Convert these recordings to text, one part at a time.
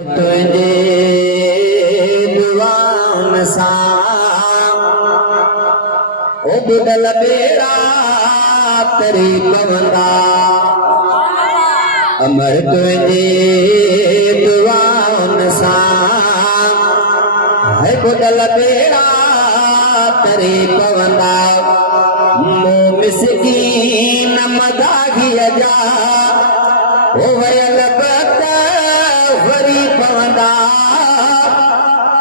तुझे दुआन सा ओ बुदल बेड़ा तेरी पवंदा अमर तुझे दुआन सा है बुदल बेड़ा तेरी पवंदा मो मिसकीन मदागी जा ओ वयल वरी पवंदा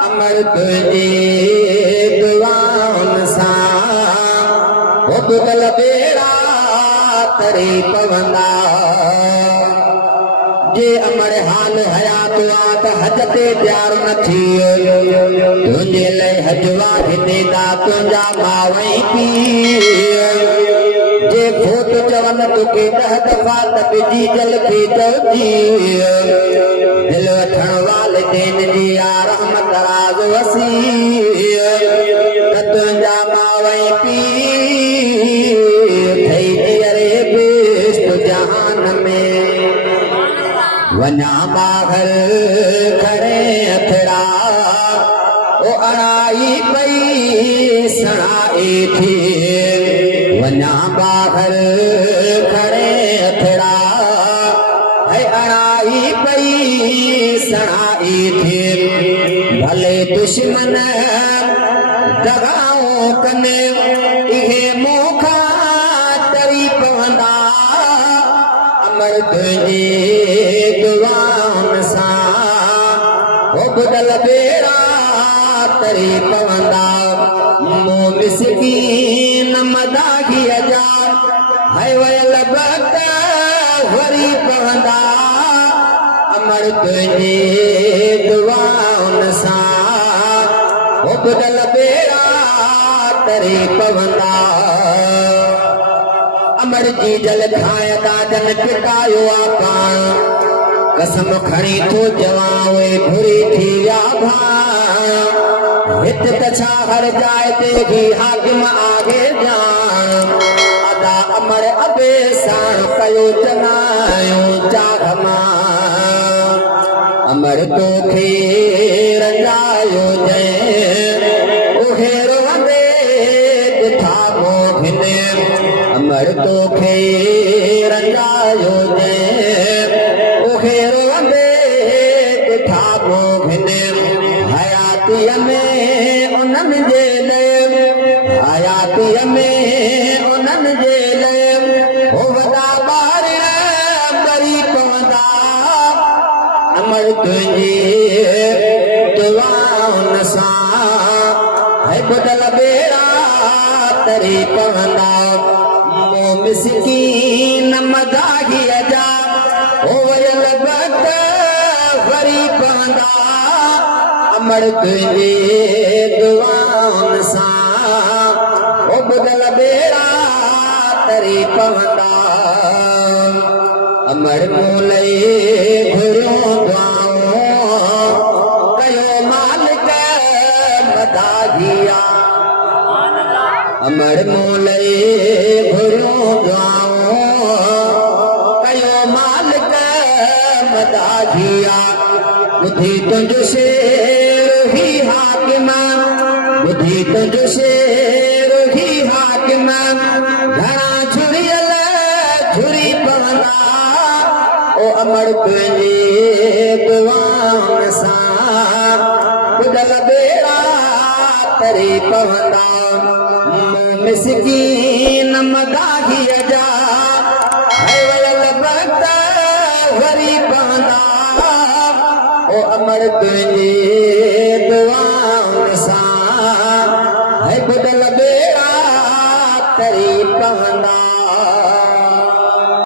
अमर तुझे दुआन सा ओ बुदल बेड़ा तरी पवंदा जे अमर हाल हयात आत हज ते प्यार न थी तुझे ले हजवा हिते दा तुझा मावई पी जे खोट चवन तुके 10 दफा तबजी जल थी चौथी दिल वठण वालिदैन जी आ रहमत राज वसी तुझा मावई पी थई जियरे बेस्ट जहान में वना बाहर खड़े अथड़ा ओ अड़ाई पई सणाई थी वना बाहर खड़े अथड़ा है अड़ाई पई सणाई थी भले दुश्मन दगाओं कने इहे मोखा तरी पवंदा अमर तुझे दुआन सा ओ बुदल बेड़ा तरी पवंदा मो मिसकीन मदागी जा है वयल बत वरी पवंदा अमर तुझे दुआन सा ओ बुदल बेड़ा तरी पवंदा अमर जी जल खाए दादन पिटायो आकान कसम खड़ी तो जवावे घुरी थी या भान हित तछा हर जाए देखी हाकिम आगे जान अदा अमर अबे साण कयो चनायो चाघमा अमर तो खे रंजायो जय ओहे रोंदे दिठा मोहिने अमर तो खे रंजायो जय ओहे रोंदे दिठा मोहिने हयातीअ में उन्हनि जे लाइ हयातीअ में उन्हनि जे लाइ हो वॾा ॿार ॿरी पवंदा अमर तुझे दुआन सा है बुदल बेड़ा तरी पवंदा मो मिसकीन मदागी जा ओ वयल बत वरी पवंदा अमर तुझे दुआन सा ओ बुदल बेड़ा तरी पवंदा अमर मूलई घुरियो दुआऊं कयो मालिक मदागिया अमर मूलई घुरियो दुआऊं कयो मालिक मदागिया बुद्धि तुझ शेर ही हाकिमा बुद्धि तुझ शेर ही हाकिमा घणा झुरियल झुरी पवंदा ओ अमर तुझे दुआन सा बुदल बेड़ा तरी पवंदा मिसकीन मदागी जा है वयल बत वरी पवंदा ओ अमर तुझे